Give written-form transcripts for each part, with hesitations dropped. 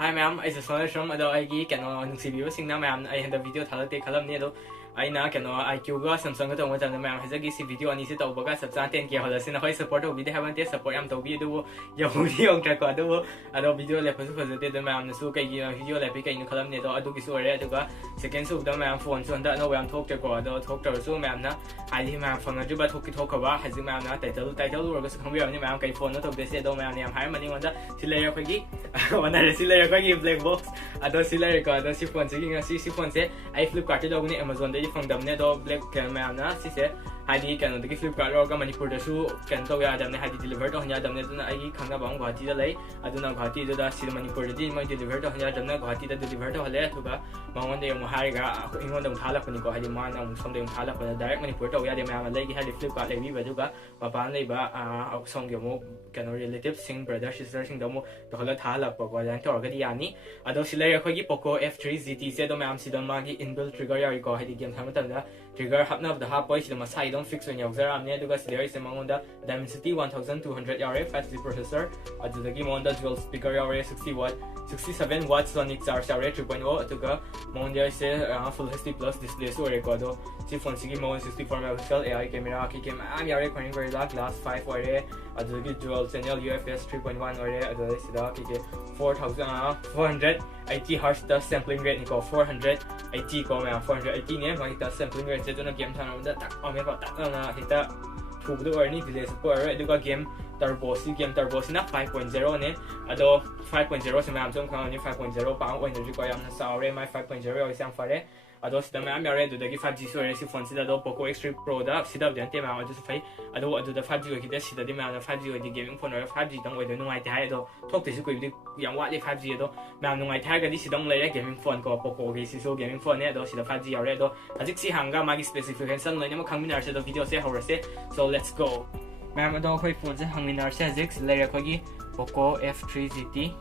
Hi ma'am, I just wanted to show you that I have a video that I IQ ga Samsung to wata ma'am has a video on this to boga substantial ke hola sin hoi support of video haven't support am to be do yahudi on track do ado video le pasu pasu de ma'am su kai video le pe kai no kalam ne do adu ki su re aduga second su da ma'am phone so da no am talk to ko do talk to su ma'am na ai ma'am phone ju ba talk ki talk ba has ma'am na title ro ga su khang ni ma'am kai phone no to de se do ma'am ni am hai mani wanda silaya ko gi wana silaya ko gi black box ado silaya ko ado si phone si phone se I Flipkart do ni Amazon from the Nedo Black Camera, Sisse, Heidi can the Flipkart or Manipuri the shoe can tell ya them had delivered on Yadam I Kangabang Gati delay. I do not Gati the Manipuri might deliver to Yadam Gati that delivered to Haletuga, one day Mohariga, in one of Talapanico had demand on Sunday Talap and direct Manipur, Yadam lady had the Flipkart Lady Vaduga, Papan Leba, Songamo, can relatives sing brother, she's searching the mo the Hola Talap or Gadiani. Adosilla Kogi Poco F3 ZT said Mam Sidamagi inbuilt trigger Yariko had the game Hamilton. Trigger hapna of the half boys the Masai don't fix when you observe Nedugas there is among the Dimensity 1200 RA 5G processor at the game on the dual speaker RA 67 watts Sonic RA 3.0 to go Monday say full HD plus display so record phone Sigi 64 megapixel AI camera cam I'm recording very glass 5 RA at the dual channel UFS 3.1 RA at the 480 Hz touch sampling rate 480 480 ne my touch sampling rate je na game thang da tak ame ko tak na hita thub do ni delay score right duga game turbo sina 5.0 ne ado 5.0 se mam jong khang ni 5.0 pa oin ji ko yam na sa re my 5.0 isang fare ado sida mam ya re do gi 5G so re si phone sida do Poco X3 Pro da sida de te mam ado fai ado da 5G ki da sida de mam 5G di gaming phone or 5G dang we do ngai tai do thok ti si ko di yang wa le 5G do mam ngai tai ga di sidong le gaming phone ko Poco gi si so gaming phone ne do sida 5G ya re do ajik si hanga magi specification le ne mo khang min ar se do video se hor se so let's go ma'am ado khoi phone se hang min ar se ajik le khoi gi Poco F3 ZT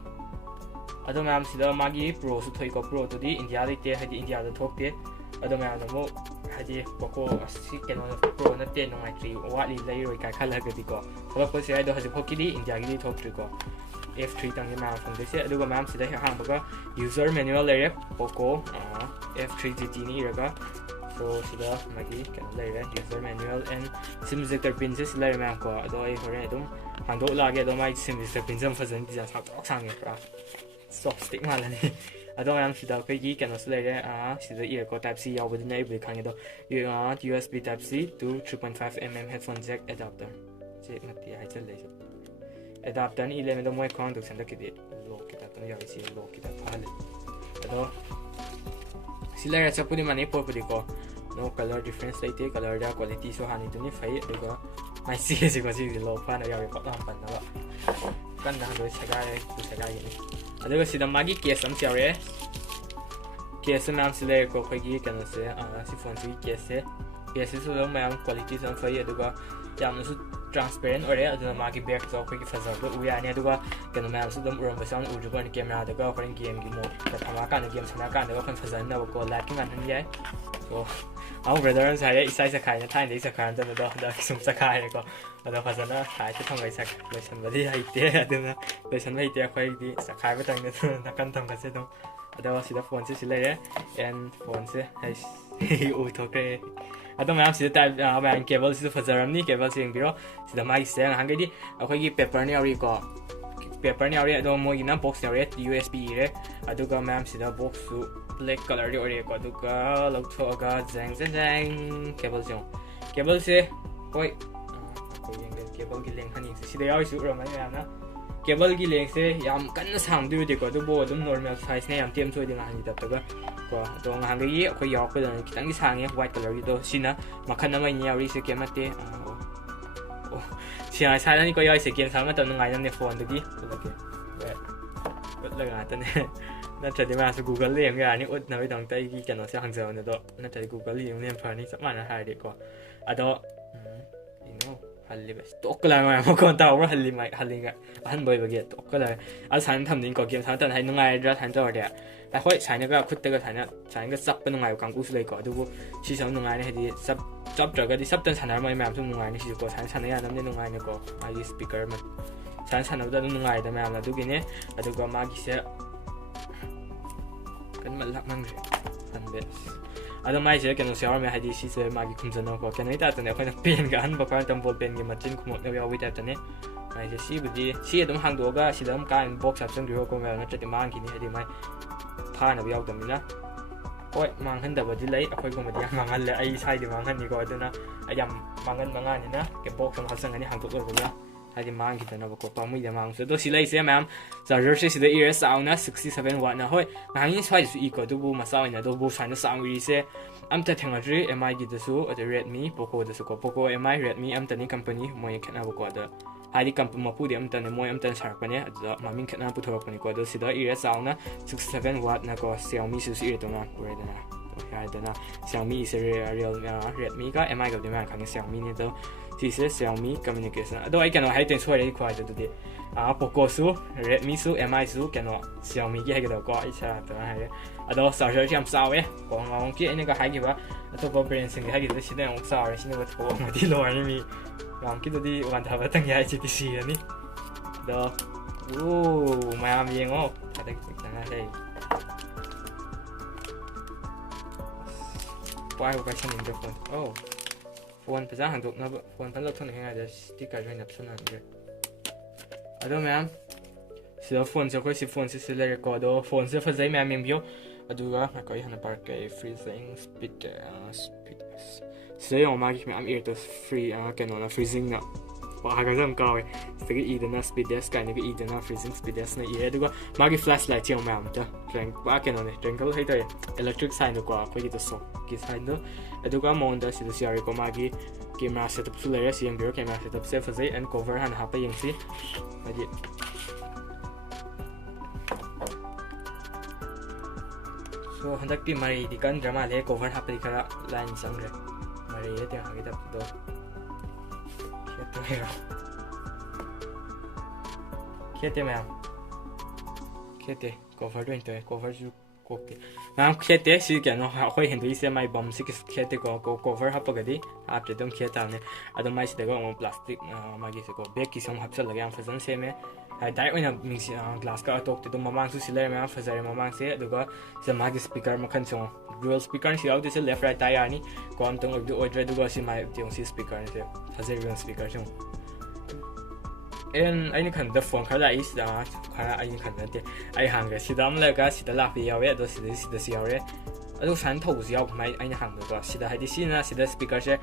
ado ma'am sida magi pro su thoi ko pro to di India le te hadi India da thok te ado ma'am mo hadi Poco si keno pro na te no ngai tri wa li lai roi kai khala ga di ko ko ko se ado hadi phok di India gi thok tri ko F3 tang ni ma'am phone de se ado ma'am sida hang ba user manual le Poco F3 ZT ni raga so sida magi kan le user manual and sim injector pin se sila ma'am ko ado ai hore dum hang do la ge do mai sim injector pin jam fajan di ja sak sang ge pra soft stick malani ado am sida kai gi kan osle sida ear ko type C yaw budin ai bui khang do USB type C to 3.5 mm headphone jack adapter je mati ai chal le adapter ni le me do moi khang do senda ki de lock kita to yaw si lock kita phale ado sila ra chapuni mani por pudi ko no color difference laite color da quality so hani to ni fai aduga mai si ko si lo fa na yaw ko tam pan na ba kan da do chagai ni aduga sida magi case am chare case nam sile ko khagi kan se si phone si case so lo mai quality sam fai aduga yam su transparent ore aduga magi back to khagi fazar do uya ne aduga kan mai su dum uram basan ujuban camera daga foreign game gi mo ka thama kan game sana kan daga kan fazar na ko lighting an ye so our brother sai isai sa khai na thai dei sa khan da da sum sa khai ko ado fazana khai se thong ai sa lesson badi hai te aduna lesson hai te khoi di sa khai ba tang na kan thong ka se do ado sida phone se sile ye and phone se hai u thoke ado ma'am sida type ma'am cable sida fazaram ni cable sing biro sida mai se hang ge di akhoi gi paper ni ari ko paper ni ari ado mo ina box ni ari USB re ado ga ma'am sida box su black color ri ore ko ado ga log tho ga jang cable se koi cable gi length ani sida yaw su ro mai na cable gi length se yam kan sang du de ko do bo dum normal size ne yam tem choi de ngani da ga ko do ngang gi ko yaw ko da kitang gi sang ye white color gi do sina makhan na mai ni yaw ri se kemate sia sa ni ko yaw se kem sang ma to ngai nam ne phone do gi la ga ta ne na chadi ma su Google le nga ni ut na wi dang tai gi kan se hang jaw ne do na chadi Google le ne pha ni sa ma na ha de ko ado halli bes tokkala ma mo kon taw halli mai halli ga han boy bage tokkala al san tham ning ko game sa tan hai nungai ra than jaw de ta khoi sai ne ga khut te ga sai ga sap pa nungai kang ku su le ko du si sa nungai ne hedi sap chop tra ga di sap tan sanar mai mam su nungai ne si ko san san ya nam ne nungai ne ko ai speaker ma san san da nungai da mam la du gi ne adu ga ma gi se kan mal lak mang han be ada mai je kan siar me hadi si se magi khumjana ko kan ita tane khoi na pen ga han ba ka tam bol pen gi machin khumot na yawi ta tane mai je si budi si adum hang do ga si dam ka inbox option ri ko me na chati mang ki ni hadi mai pha na yaw tam na oi mang han da ba di lai akhoi ko ma di mang han le ai sai di mang han ni ko aduna ayam mangan manga ni na ke box sam hasang ani hang to ko ga hadi mang ki tana ba ko pa mui da mang so do si lai se mam charger se si da ear sound na 67 watt na hoi mang ni swai su i ko du bu ma sa ina do bu sai na sound ri se am ta thang ri mi gi da su ade redmi poco da su ko poco mi redmi am ta ni company moi khana ba ko da hadi company ma pu di am ta ne moi am ta sar pa ne da ma min khana pu thor pa ni ko do si da ear sound na 67 watt na ko xiaomi su si to na ore da na ya da na xiaomi is real redmi ka mi ga de ma khang xiaomi ni do this is Xiaomi communication. Ado ai kano hai ten soi ri khwai de de. Poco su, Redmi su, Mi su kano Xiaomi ki hai ga ko ai cha ta hai. Ado charger jam sao e. Ko ngong ki ai ga hai gi ba. Ato ko brand sing hai gi de si de ngong sao ri si ne ko ma di lo ai mi. Ngong ki de di wan ta ba tang ya chi ti si ni. Do. Ma am yeng o. Ta de ta na dei. Why would I send in the phone? Oh. Phone bây giờ hàng chục nó phone phân lốc thằng này là sticker cho nhập sân hàng kia. Ở đâu mẹ? Giờ phone sẽ có si phone sẽ lấy record đó phone sẽ phải dây mẹ mình biểu. Ở đâu á? Mà có ý hàng park cái freezing speed. Sẽ dùng mà cái mẹ ear to free cái nó là freezing nè. Và hai cái rất cao ấy. Sẽ cái ý đó speed test cái này cái ý đó freezing speed test này ý đó mà cái flashlight chiếu mẹ mình cho. Rồi ba cái nó này, rồi cái thấy thôi. Electric sign được qua, cái gì đó số, cái sign đó. Aduga monda si siari ko magi camera setup su lere si yang camera setup se fazai and cover han ha pa yang si adi so handak ti mari di kan drama le cover ha pa dikara line sang re mari ye te ha gi tap do khete ma khete cover do inte cover ju okay nam khete si ke no khoi hen dui se mai bom si khete ko cover ha pagadi ap te dom kheta ne adom mai si de go plastic ma gi se ko bag ki sam hapsal lagam fazan se me ai dai oina mix glass ka tok te dom mamang su siler me fazar mamang se aduga se ma gi speaker ma khan chong dual speaker si out se left right tai ani ko am tong du order duga si mai tiong si speaker ne se fazar real speaker chong en ai ni khan da phone khala is da khala ai ni khan da te ai hang ga sidam la ga sidala pi yawe do sida si yawe ado san thau si yaw mai ai ni hang da sida hai di si na sida speaker se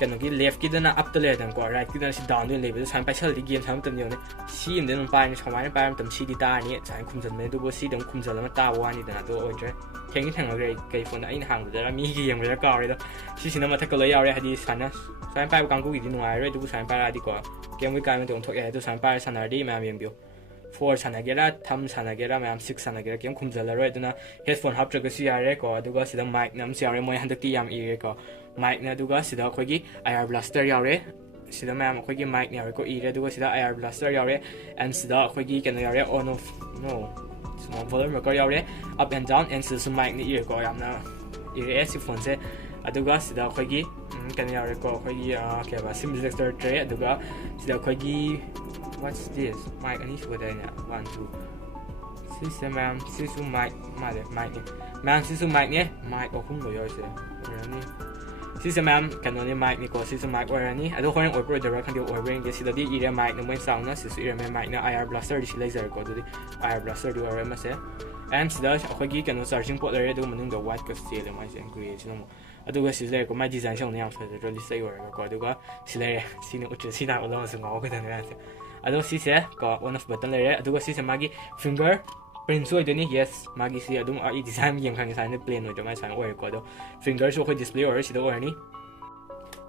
kan gi left ki da na up to le dan ko right ki da si down de le be san pa chal di game tham tam yo ne si im de non pa ni chawai pa tam si di ta ni chan khum jan me do bo si dam khum jan ma ta wa ni da do oi je theng ni thang ga kai phone ai ni hang da mi gi yang ga ka re do si na ma thak lo yaw re ha di san na san pa kang ku gi di no ai re do san pa ra di ko game we kan dong thok e do san pa san na di ma mem bio 4 sanagera tham sanagera mam 6 sanagera game khumjala roi duna headphone hap traga si yare ko aduga sida mic nam si yare moi handakti yam ire ko mic na duga sida khogi ir blaster yare sida mam khogi mic yare ko ire duga sida ir blaster yare and sida khogi ken yare on off no small volume ko yare up and down and sida mic ni ire ko yamna ire si phone se aduga sida khogi ken yare ko khogi ke ba sim selector tray aduga sida khogi what's this mic ani su da na 1 2 system sisu mic ma de mic ni man sisu mic ni mic ko khum lo yo se ni system kan no ni mic ni ko sisu mic or ni ado khon or pro direct kan di or ring ge si da di ire mic no moi sound na sisu ire mic na ir blaster di laser ko di ir blaster di or ma se and sida khogi kan no charging port le do manung da white ka se le mai se grey chi no aduga si le ko mai design shong nyam fa de li sai or ko aduga si le si ni uchi si na ulo se ngo ko da na se ado si se ko one of button le aduga si se magi finger print so de ni yes magi si adum ai design yem khang sai ne plain no jama sai or ko do finger so ko display or si do or ni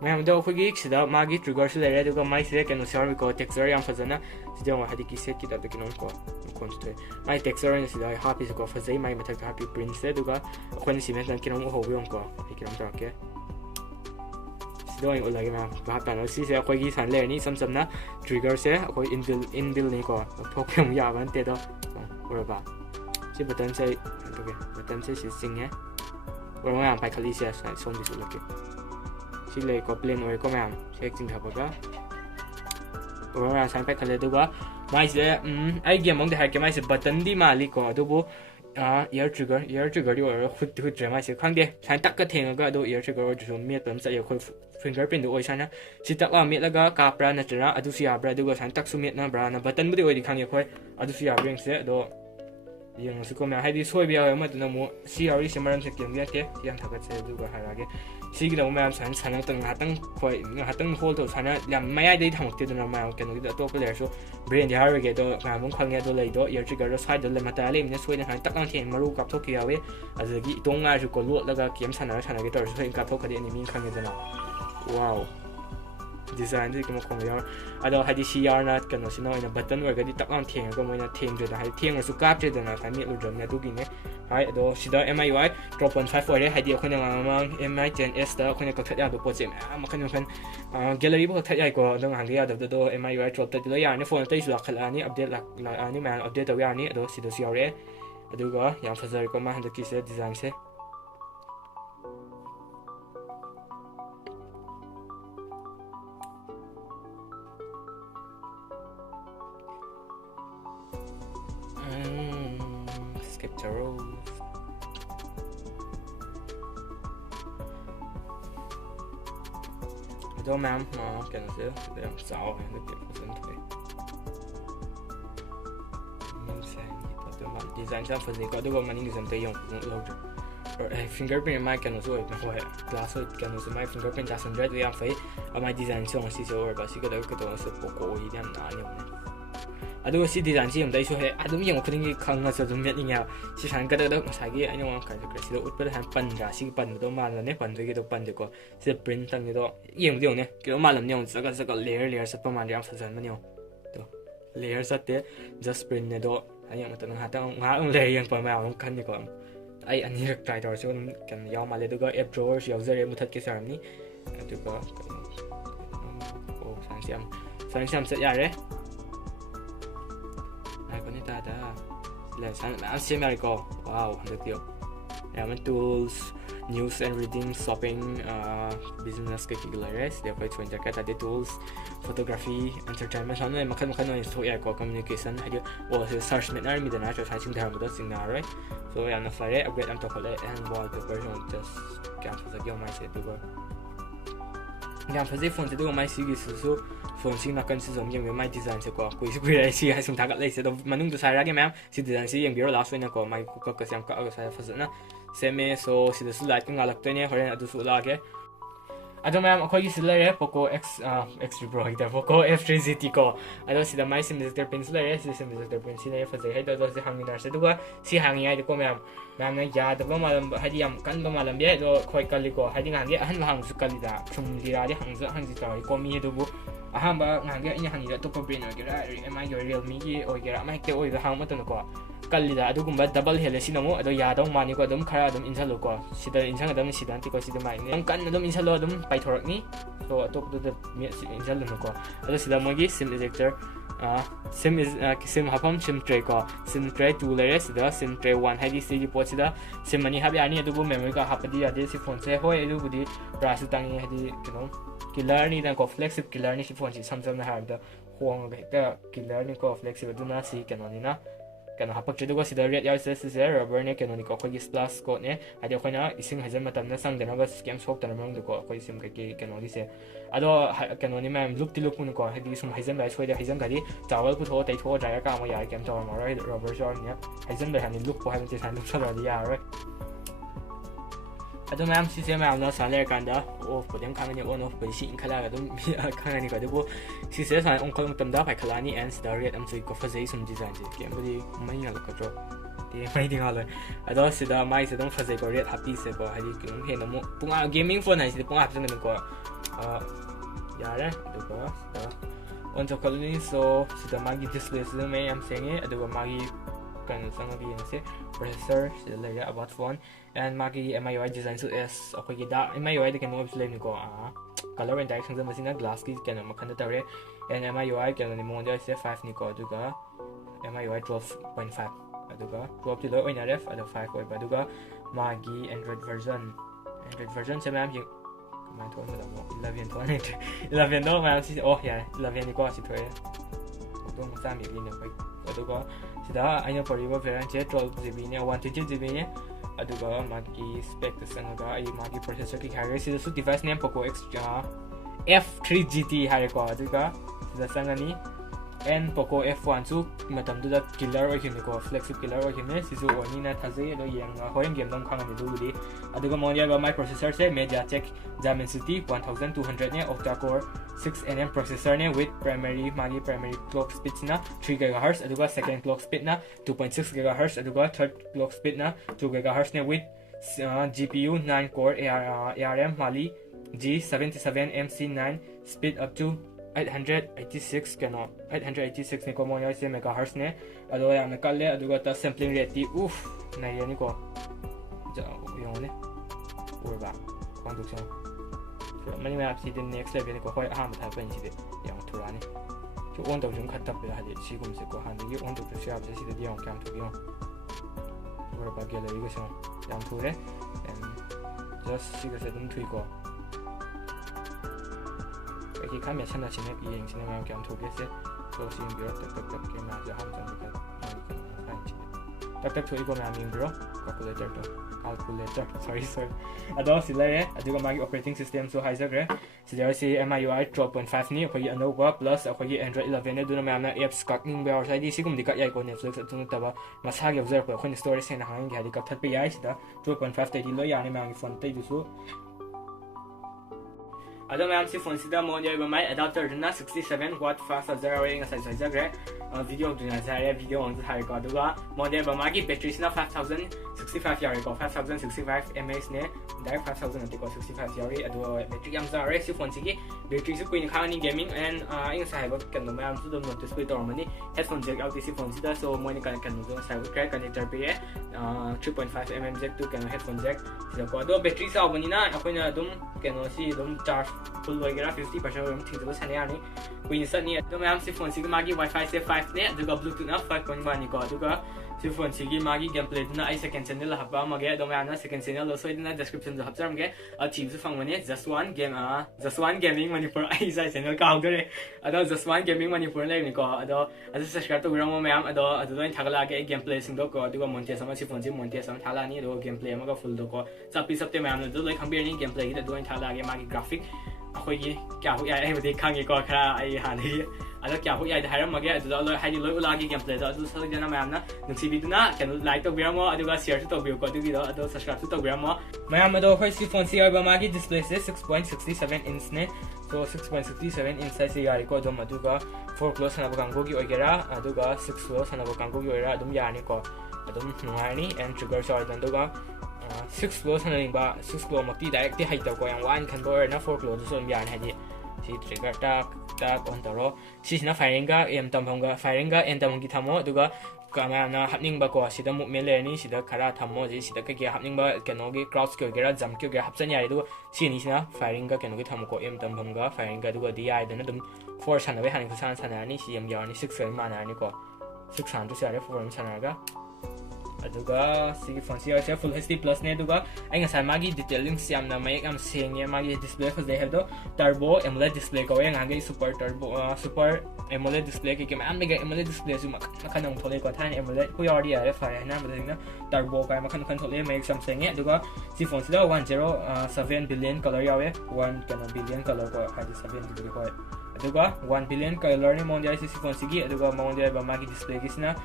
ma'am do ko gi si da magi trigger si le aduga mai si ke no sorry ko texture yam fa zana si do hadi ki set ki da ki non ko kontre mai texture ni si da happy ko fa zai mai mata happy print se aduga ko ni si men kan ki non ho bi on ko ki non ta ke doing ulagi ma ba ta no si se khoi gi san le ni sam sam na trigger se khoi inbuilt ni ko program ya ban te do or ba si button se to ke button se si sing ye or ma pai khali se sai som di su lo ke si le ko plain or ko ma se jing tha ba ga or ma san pai khale do ba mai se ai game mong de ha ke mai se button di ma li ko do bu ear trigger di or hut drama se khang de san tak ka theng ga do ear trigger du me pam sa ye khoi fingerprint do oi sana si tak la me la ga ka pra na tra adu si abra du ga san tak su me na bra na button bu de oi di khang ye khoi adu si abra se do yang su ko me hai di soi bia ma tu na mo si ari se maram se kem ya ke yang thak se du ga ha ra ge si gi do ma san san tang ha tang khoi ha tang hol to sana lam mai ai dei thang te do na ma ke no di to ko le so brain di har ge do ma mong khang ya do le do ear trigger side do le ma ta le me soi na han tak ang theng maru kap thok ki ya we azagi tong nga ju ko lu la ga kem sana ge tor so in kap thok khadi ni min khang ge na wow design di ko mo khong ya ado hadi CR na kan no sino ina button wa ga di tak ang theng ko mo na theng de da hai theng su kap je de na fa mi lu drum na du gi ne hai ado sida MIUI 12.5 ore hadi ko na ma MI 10s da ko na ka thya do po che ma kan kan gallery bo thya ko dong hang ya do MIUI 12 ta lo ya ni phone ta su khal ani update la ani ma update ta ya ni ado sida CR ado ga yang fazar ko ma handa ki se design se skip the rows ito ma'am kan se det är så här det blir procent det men sen det man design så för det går då man inte som用loader fingerprint mai kan så det har glass kan så mai fingerprint just and red ya fai mai design så si så over basi cái đó så Poco i den na ni adu si design si dai so he adum yong khuding gi khang na so dum met nya si san ka da sa gi ai no ka ka si do ut pa han pan ga si pan do ma la ne pan gi do pan de ko si print tang gi do yeng de ne ki ma lam nyong sa ka layer sa pa ma ya sa jan ma nyo to layer sa te just print ne do ai yang ta ha ta nga ang le yang pa ma ang kan ni ko ai ani rak try tor so kan yaw ma le do ga app drawers yaw zare mu that ki sa ni to ko san siam sa ya re da let's see America wow the tools news and reading shopping business ke kiglares they quite twenty kata the tools photography entertainment sana makan no so ya ko communication hadio o search net army the natural sing dham da sing na right so ya na flare upgrade am to khole and wallpaper just can for the game my set to go ngam phase phone te do mai sigi su phone sing na kan si zom yeng mai design se ko kui si rai si hai sum thagat lai se do manung du sai ra ge mam si design si yeng biro last na ko mai ku ka siam ka sa fa na se me so si de su light ka ngalak te ne horen adu su la ge ado mam akhoi gi silai re Poco X Pro ita Poco F3 GT ko ado si da mai sim detector pin silai re si sim detector pin si ne fa se hai do si hangin ar se du ga si hangi ai ko mam nam na ya da ba malam hadi yam kan ba malam be do khoi kali ko hadi ngang ge han hang su kali da chum di ra di hang ji ta ko mi do bu ahamba ngang ge nya hang ji to ko brain ge ra MI ge Realme gi o ge ra mai ke o ge hang ma to ko kali da adu gumba double hele si no ado ya dong mani ko dum khara dum insalo ko sida insang dum sida anti ko sida mai ne kan dum insalo dum pai thorak ni so top do the mi insalo no ko ado sida mo gi sim ejector sim hapam sim tray ko sim tray 2 layer sida sim tray 1 hadi si pot sida sim mani hab ya ni adu bu memory ka hapadi ya de si phone se hoi adu budi price tangi hadi kino killer ni dan ko flagship killer ni si phone si samsung na har da huang ga killer ni ko flagship du na si kino ni na kana hapak chedu ko sida red ya se rubber ne kano ni ko khoi splash ko ne adi khoi na ising hajan matam na sang dena ga scam sok tan mong ko khoi sim ka ke kano ni se ado kano ni mam look ti look kun ko hadi sum hajan bai soi da hajan ga di tawal ku tho tai tho dra ka mo ya kem to ma right rubber short ne hajan bai han look ko han ti san look sa da ya right ado mam si se mam na sa le kan da off ko dem kan ni on off bai si in khala ga dum kan ni ko de bo si se sa on ko tam da pai khala ni and the red am sui ko fa zai sum design je kem budi mai na ko tro ti mai ding ala ado si da mai se dum fa zai ko red happy se ko hadi kum he na mo punga gaming phone ai si punga hap jang ko ya re do ko da on to ko ni so si da magi display se mai am senge ado magi kan sang bi se processor se le ya about phone and magi MIUI design so s akoi gi da MIUI de kan mo play ni ko color and direction the machine glass ki kan ma khan ta re and MIUI kan ni mo de se 5 ni ko du ga MIUI 12.5 adu ga 12 ti lo oina ref adu 5 oi ba du ga magi Android version se mam ji ma thon da mo 11 thon 11 no ma si oh ya 11 ni ko si thoi to mo sa mi ni na bai adu ga si sida aina poriba variant 12GB ne 120GB ne aduga magi spec sanga ai magi processor ki hare sida su device name Poco X F3 GT hare ko aduga sida sanga ni and Poco F1 su matam du da killer oi him ko flagship killer oi him ne sisu oni na thazai do yang hoyang game dom khang ni du di aduga monia ga my processor se MediaTek Dimensity 1200 ne octa core 6nm processor ne with primary clock speed na 3 GHz aduga second clock speed na 2.6 GHz aduga third clock speed na 2 GHz ne with GPU 9 core ARM Mali G77 MC9 speed up to 886 ni ko mo ya se megahertz ne ado ya me kalle aduga ta sampling rate ti na yani ko ja yo ne urba kwando so mani ma si the next level ko hoi aham tha pen si de yang thura ni so on do jung khat tap la de si kum se ko han de on do se ab si de yang kam thu yo urba gallery ko so yang thure just si ko se dum thui ko cái khác biệt xem là chính là cái hình chính là kèm thuộc cái sẽ tôi xin biết tập cái mà giờ không cần cái tập thôi cái mà mình bro calculator sorry đó xin lấy cái mà cái operating system số hay rất thì giờ sẽ MIUI 12.5 này cái Annova plus cái Android 11 này đối với apps các những cái website đi sẽ cùng đi cái icon Netflix chúng ta bảo mà sao cái user cái storage sẽ là hàng cái cái thật bị ai đó 12.5 thì lỗi này mà cái phone tay số Ado ma'am si phone sida mo jai ba mai adapter na 67W fast charger nga sai jagre video duna jare video on thai ko duga mo jai ba ma ki battery na 5065 yari ko 5065 mAh ne direct 5000 ko 65 yari ado battery am jare si phone si ki battery su kuin khani gaming and ing sai ba kan no ma'am su do not display tor mani headphone jack out si phone sida so mo ni kan no sai crack connector pe 3.5mm jack to kan headphone jack sida ko ado battery sa bani na akoina dum kano si dum charge full वगैरह 50% हम ठीक तो छने यानी कोई इंसान नहीं है तो मैं हम सिर्फ फोन से मागी वाईफाई से 5 ने दुगा ब्लूटूथ ना 5.1 नि को दुगा सिर्फ फोन से मागी गेम प्ले ना आई सेकंड चैनल हब्बा मगे तो मैं ना सेकंड चैनल लो सोई ना डिस्क्रिप्शन जो हब्सरम के अच्छी से फंग मने just one gaming Manipur आई साइ चैनल का आउदरे अदो just one gaming Manipur ले नि को अदो सब्सक्राइब तो ग्राम मैं अदो अदो इन थागला के गेम प्ले सिंग दो को दुगा मोन्टे सम सिर्फ फोन से मोन्टे सम थाला नि दो गेम प्ले मगा फुल दो को सपी सप्ते मैं हम दो लाइक हम बेर नि गेम प्ले की दो इन थाला के मागी ग्राफिक अखोई क्या हो यार बदे खांगे को खरा आई हाली अदो क्या हो यार हारम मगे अदो लो हाई लो उलागी गेम प्ले दो सो जना मैम ना नुसी बिदुना कैन लाइक तो बिरमो अदुगा शेयर तो बियो को दुगी दो अदो सब्सक्राइब तो बिरमो मैम अदो खोई सी फोन सी आबा मागी डिस्प्ले से 6.67 इंच ने so 6.67 inch size yari ko dum aduga 4 close na bakango gi oigera aduga 6 close na bakango gi oira adum yani ko adum nungani and trigger shot aduga 6 close na ning ba 6 close makti direct height ko yang one kan bo na 4 close so yani hadi si trigger ta on taro si na firing ga em tam honga firing ga end tam gi thamo aduga kama na hapning ba ko sida movement le ni sida khara thamo ji sida ka hapning ba keno gi crouch ko gera jump ko gera hapsan yari du si ni sina firing ga keno gi thamo ko em tam bam ga firing ga du ga di ai da na dum 4 sana we han ko sana ni si em yar ni 6 ma na ni ko 6 han du sa re 4 sana ga aduga si phone si ai full HD plus ne aduga ai nga sa magi detailing siam na mai am seng ye magi display ko they have do turbo AMOLED display ko yang anga super turbo super AMOLED display ki am mega AMOLED display su makan ang thole ko than AMOLED ko yari are fa na ba na turbo ka makan thole mai something ye aduga si phone si da 107 billion color yawe 1 billion color ko hadi 7 billion ko aduga 1 billion color ni mon jai si phone si gi aduga mon jai ba magi display ki sina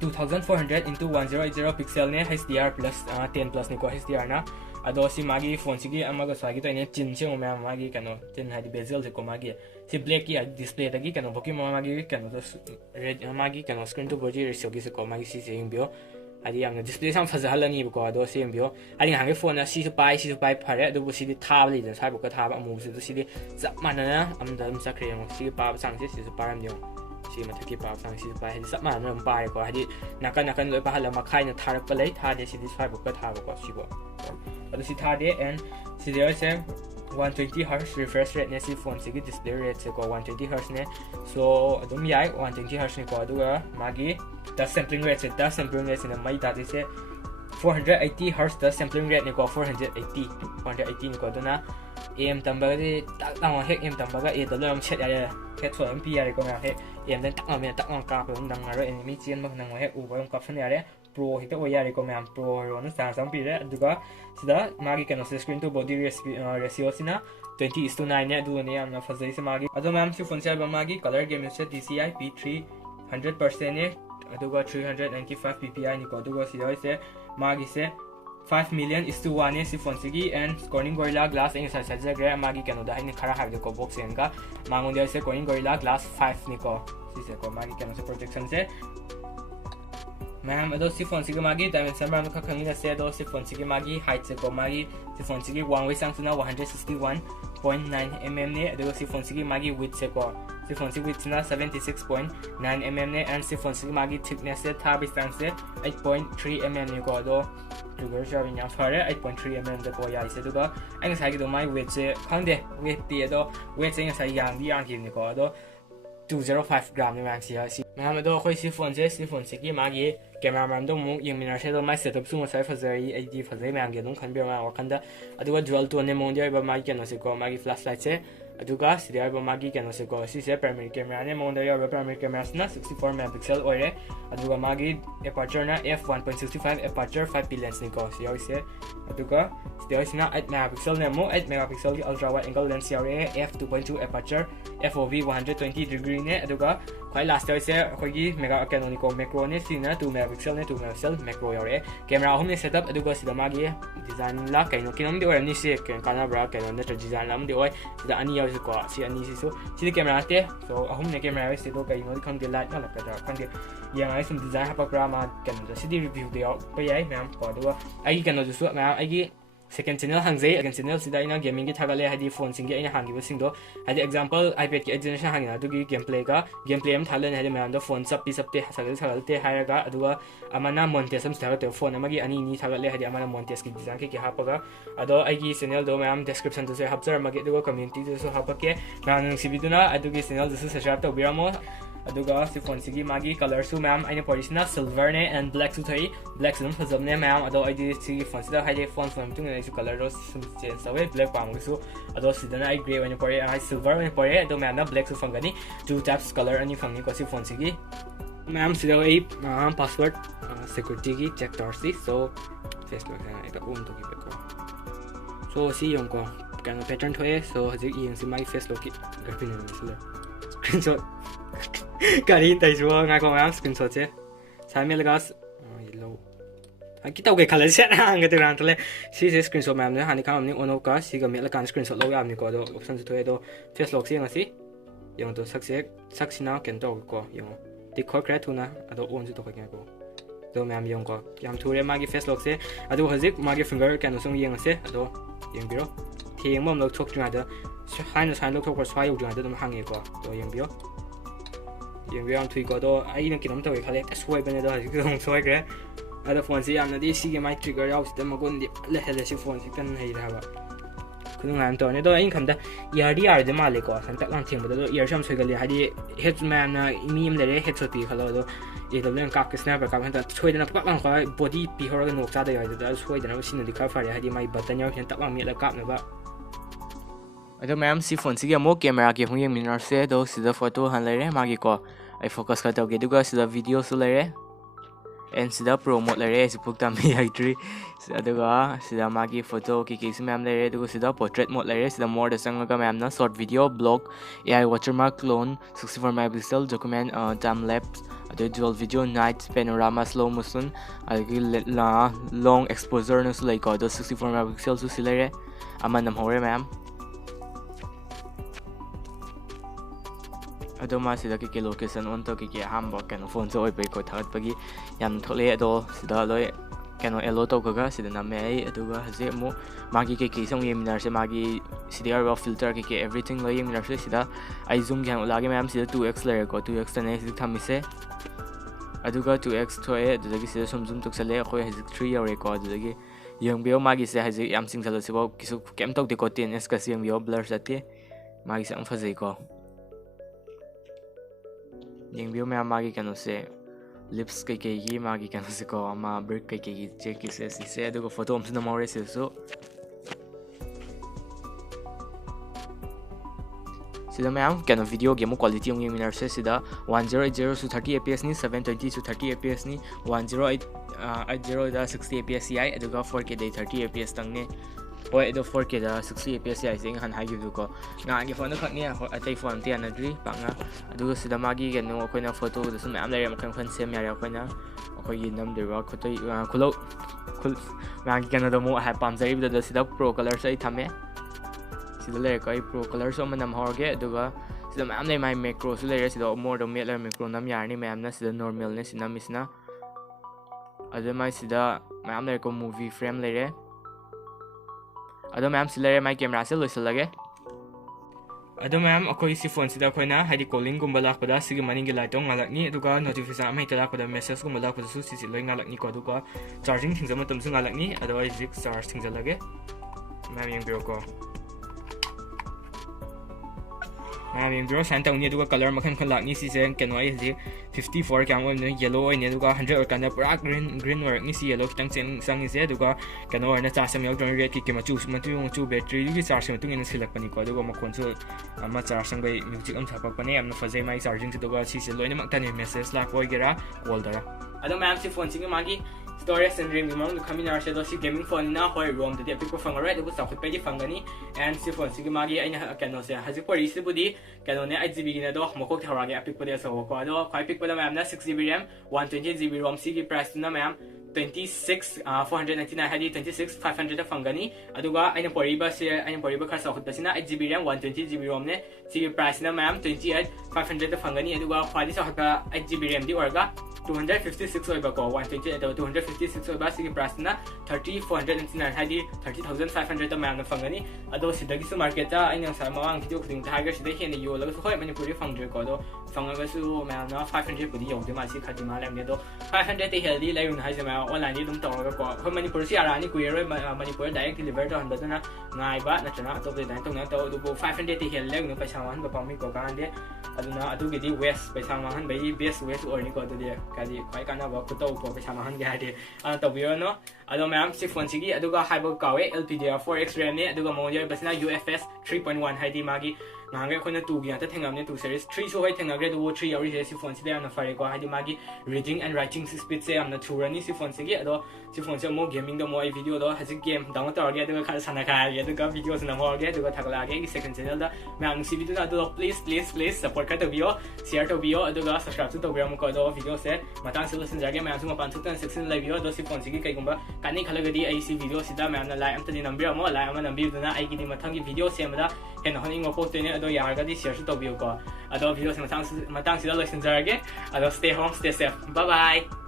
2400 into 1080 pixel ne HDR plus 10 plus ni ko HDR na ado si magi phone sigi amaga swagi to ne chin che ma magi kano chin hadi bezel se ko magi si black ki display tagi kano boki magi kano to red magi kano screen to body ratio gi se ko magi si se bio adi yang display sam fazahalani ko ado se bio adi hange phone na si su pai phare ado bu si di tha li den sai bu ka tha ba amu si di zap manana amdam sakre mo si pa sang si su param dio si mathaki pa sang si pa hadi sap man ram pai ko hadi nakan loi pa hala makhai na tharak pa lai tha de si di sai bu ka tha ba ko si bo ado si tha de and si there is 120 Hz refresh rate ne si phone si gi display rate se ko 120 Hz ne so adum yai 120 Hz ne ko aduga magi the sampling rate ne mai ta de se 480 Hz the sampling rate ne ko 480 ne ko duna aim tambagadi tak lang hek aim tambaga e dollar am set ya hek so mp ya ko hek aim den tak ang ka ko dang aro enemy chen mak nang hek u ba ka phan ya pro hita o ya ko am pro ro na sa sam pi re aduga sida magi kano screen to body ratio sina 20:9 ne adu ne am na fazai se magi ado mam si phone se ba magi color game se DCI P3 100% ne aduga 395 ppi ni ko aduga sida se magi se 5 million is to 1 si phone sigi and Corning Gorilla Glass eng sa sajja gra magi kano da ni khara ha ko box en ka mangon dia se Corning Gorilla Glass 5 ni ko si se ko magi kano se protection se Ma'am, ado si phone sige magi dimension ram ka khangina se ado si phone sige magi height se ko magi si phone sige one way sang suna 161.9 mm ne ado si phone sige magi width se ko si phone sige width na 76.9 mm ne and si phone sige magi thickness se tha bi sang se 8.3 mm ne ko ado trigger showing ya fare 8.3 mm de ko ya se do ga ang sai gi do mai width se khangde width ti ado width se sai yang ki ne ko ado 205 gram ni mang si ma'am ado khoi si phone sige magi camera man do mu yung minar se do mai setup su sai fazai id fazai mang ge dong khan bi ma wakanda aduga dual to ne mong dia ba mai keno se ko magi flashlight se aduga sidia ba magi keno se ko si se primary camera ne mong dia ba primary camera na 64 megapixel ore aduga magi aperture na f1.65 aperture 5p lens ni ko si se aduga sidia sina 8 megapixel ne mo 8 megapixel ki ultra wide angle lens ore f2.2 aperture FOV 120 degree ne aduga khoi last se khoi gi mega keno ni ko macro ne sina 2 megapixel ne 2 megapixel macro yore camera home ne setup aduga sida magi design la kaino kinom di ore ni se kana bra kaino ne design lam di oi sida ani yaw ko si ani si so si camera te so home ne camera se do kaino di khang di light na ka da khang di yang ai sum design ha pa bra ma keno si di review de pa yai ma'am ko aduga ai keno ju su ma'am ai second channel hangzai second channel sida ina gaming gi thagale hadi phone singi ina hangi ba singdo hadi example ipad ki generation hangina adugi gameplay am thalen hadi man do phone sapte sagal te hairaga aduga amana montes am thagate phone amagi ani ni thagale hadi amana montes ki design ki hapaga ado igi channel do mam description to se hapjar amagi aduga community to so hapake nang sibiduna adugi channel to subscribe to biramo aduga si phone sigi magi color su ma'am aina polisna silver ne and black su thai black sum phazam ne ma'am ado id sigi phone sida haide phone tung ne su color ro sum change away black pam su ado sidana ai gray when pore ai silver when pore ado ma'am na black su fangani two types color ani fangni ko si phone sigi ma'am sida ai password security ki check torsi so facebook na ita to ki ko so si yong ko kan pattern thoe so haji yeng si my face loki garpin ne sila screenshot Karin tay chuo ngai ko am screenshot che samel gas yellow kita ke color set hang ke ran tole si screenshot mam ne hani kam ni ono ka si ga mel kan screenshot lo yam ni ko do option se thoe do face lock si ngasi yang to saksina ken to ko yang ti ko create na ado on se to ka ko do mam yang ko yam thure magi face lock se ado hajik magi finger kan song yang se ado yang biro theng mom lo chok chung ada hain san lo thok ko swai u chung ada dum hange ko do yang biro yang biang thui ko do ai na kinom to khale swai bane do hajik dong swai gre ada phone si am na di si ge mai trigger yaw sta ma gon di le hele si phone si kan hei da ba kun ngam to ne do in kham da ERDR de ma le ko san tak lang theng ba do ear sham swai ga le hadi headman na imim le re headshot pi khalo do e do len ka snapper ka han ta swai da na pak lang ko body pi hor ga nok cha da ya da swai da na sin di ka fa re hadi mai button yaw hen tak lang mi la kap na ba ado ma'am si phone sige mo camera ke hung minar se do sida photo han le re magi ko ai focus ka to ge duga sida video su le re and sida promote le re sipuk tam ai tri aduga sida magi photo ki si ma'am le re duga sida portrait mode le re sida more da sang ga ma'am na short video blog AI watermark clone 64 megapixel document time lapse ado dual video night panorama slow motion agi la long exposure no su le ko do 64 megapixel su silere amanam hore ma'am ado ma sida ki location on to ki hamba kan phone so oi pe ko thagat pagi yam thole ado sida loi kano elo to ga sida na me ai ado ga je mo magi ki song yeminar se magi sida raw filter ki everything loi yeminar se sida ai zoom gan lage ma'am sida 2x layer ko 2x ta ne sida thami se ado ga 2x thoe ado gi sida zoom tok sale khoi haji 3 yore ko ado gi yang bio magi se haji yam sing sala se bo kisu kem tok de ko 10s ka yang bio blur sa te magi se am phazai ko yang bio me magi kanu se lips kai gi magi kanu se ko ama break kai gi check ki se si se do photo om se na more se so sida mayam kano video game quality ng minar se sida 1080 su 30 fps ni 720 su 30 fps ni 1080 da 60 fps ci aduga 4K da 30 fps tang ne hoi edo 4K da 60 fps ci sing han hagi du ko nga gi phone khak ni atai phone ti anadri panga aduga sida magi kano koina photo da sum am lai am kan sem ya koina ko yi nam de wa khotoi khulo khul magi kano do mo ha pam jai da sida pro color sai thame sida le ko pro color so manam horge aduga sida mam nei mai macro su le sida more do me le macro nam yar ni mam na sida normal ne sina misna adu mai sida mam le ko movie frame le re adu mam sila mai camera se loisal lage adu mam akoi si phone sida khoina hadi calling gumba lak pada sigi maning gi light ong ngalak ni aduga notification amai tala pada message gumba lak pada su si loi ngalak ni ko aduga charging thingja matam su ngalak ni adu ai zik charge thingja lage mam yang biro ko yang biro san tang ni aduga color makhan khalak ni si sen kenwai ji 54 kang on yellow oi ni aduga 100 or kana pura green work ni si yellow kitang chen sang ni se aduga kano na cha sam yaw dong red ki ma chu battery gi charge tung in silak pani ko aduga makon chu ama charge sang bai music am thapa pani amna fazai mai charging aduga si se loina mak tani message lak oi gera call dara adu mam si phone sing magi storage and RAM mong lu kami nar se do si gaming phone na hoi rom de pick phang right aduga sa khut pe di phangani and si phone sing magi aina kano se haji pori si budi kano ne 8GB na do mokok thawage apik pode so ko ado khoi pick pala mam na 6GB RAM 128GB ROM si gi price na mam 26 499 hadi 26 500 fangani aduga aina poriba khar sa khut pasina 8GB RAM 120GB ROM ne si price na mam 28 500 fangani aduga khwali sa khata 8GB RAM di orga 256 oiba ko 128 ado 256 oiba si price na 30 499 hadi 30500 mam na fangani ado sidagi su market ta aina sa mawang video khuding tiger sidai hen yo laga su khoi manipuri fangdre ko do fangaga su mam na 500 pudi yong de ma si khati ma lam ne do 500 te healthy lai un hai jama online ni dum tawga ko khoi manipur si ara ni kuiroi manipur direct deliver to han badana ngai ba na chana to de dan tong na to du 500 te hel lai un paisa man ba pami ko kan de aduna adu gi di west paisa man bai best way to earn ko to de kadi kai kana ba ko to ko paisa man ga de to bio no ado mam si phone sigi aduga hybrid kawe LPDDR4X RAM ne aduga model basina UFS 3.1 haidi magi ngangai khona 2 gi ata thengam ne 2 series 3 so hoi thengagre du 3 yauri si phone si de amna fare ko haidi magi reading and writing speed se amna thurani si phone sigi ado si phone se mo gaming do mo ai video do haji game download tar ge aduga kha sana kha ge aduga video se na mo ge aduga thakla ge second channel da mam si video da do please support ka to video share to video aduga subscribe to gram ko do video se matang se listen jage mam su ma pan thutan section live video do si phone sigi kai gumba kani khalagadi ai si video sida mam na like am tadi number mo like am number duna ai gi ni mathang gi video se amada hen hon ingo post ne ado yargadi share to video ko ado video se matang sida listen jage ado stay home stay safe bye bye